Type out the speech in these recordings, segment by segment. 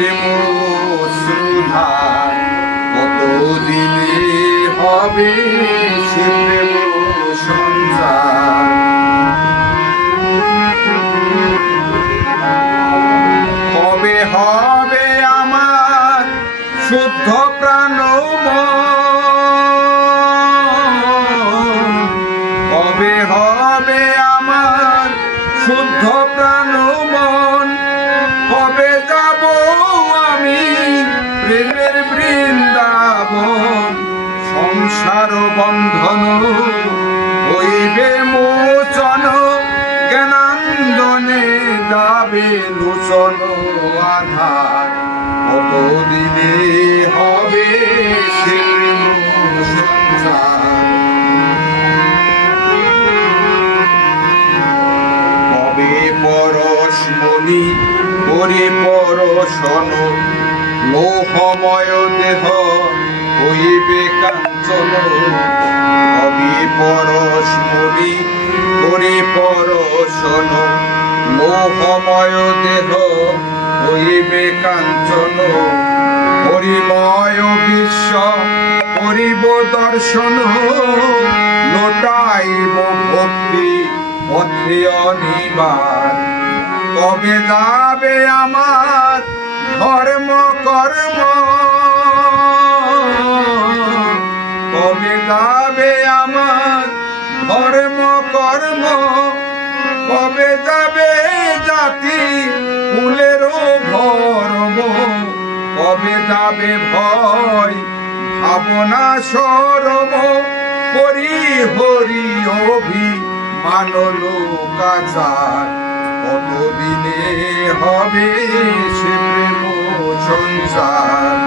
প্রেম শ্রুধার কতদিনে হবে সে প্রেম সংসার। কবে হবে আমার শুদ্ধ প্রাণ কবে হবে আমার শুদ্ধ প্রাণ মন, কবে যাব আমি প্রেমের বৃন্দাবন। সংসার বন্ধন হইবে মোচন, জ্ঞানান্দনে যাবে লোচন আধার। কতদিনে হবে সে প্রেম সংসার। কবে পরশমণি করে পরশন, লোহময় দেহ হইবে কাঞ্চন। কবে পরশমণি করে পরশন, লোহময় দেহ হইবে কাঞ্চন। হরিময় বিশ্ব করিব দর্শন, লোটাইব ভক্তি পথে অনিবার। কবে যাবে আমার ধর্ম কর্ম, কবে যাবে আমার ধর্ম কর্ম। কবে যাবে জাতি কুলেরও ভরম, কবে যাবে ভয় ভাবনা সরম। হরি হরি অভিমান লোকাচার, কতদিনে হবে সে প্রেম সংসার।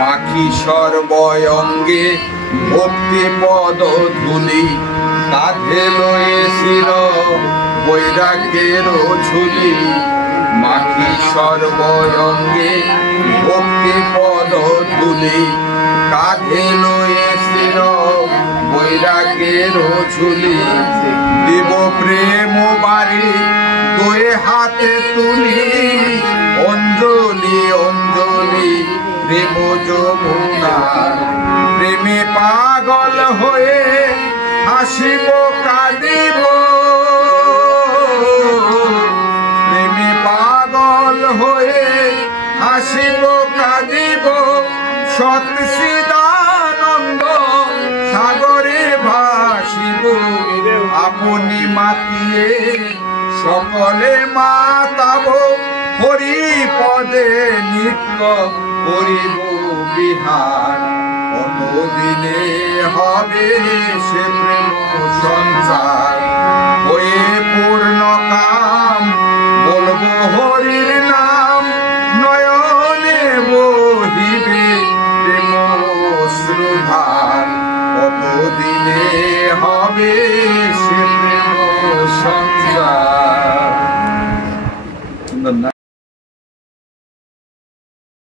মাখি সর্বঙ্গে ভক্তি পদ ধুলি, কাঁধে লয়েছিল বৈরাগ্যের ঝুলি। মাখি সর্বঙ্গে ভক্তি পদ ধুলি, কাঁধে লয়েছিল বৈরাগ্যের ঝুলি। দিব প্রেম বাড়ি দুই হাতে তুলি, অঞ্জলি অঞ্জলি প্রেম যমুনার। প্রেমে পাগল হয়ে হাসিব কাঁদিব, প্রেমে পাগল হয়ে হাসিব কাঁদিব। সৎচিদানন্দ সাগরে ভাসিব, আপনি মাতিয়ে সকলে মাতাব। হরি পদে নিত্য করিব বিহার, কতদিনে হবে সে প্রেম সংসার। হয়ে পূর্ণ কাম বলব হরির নাম, নয়নে বহিবে প্রেম শ্রুধার। কতদিনে হবে সে প্রেম সংসার।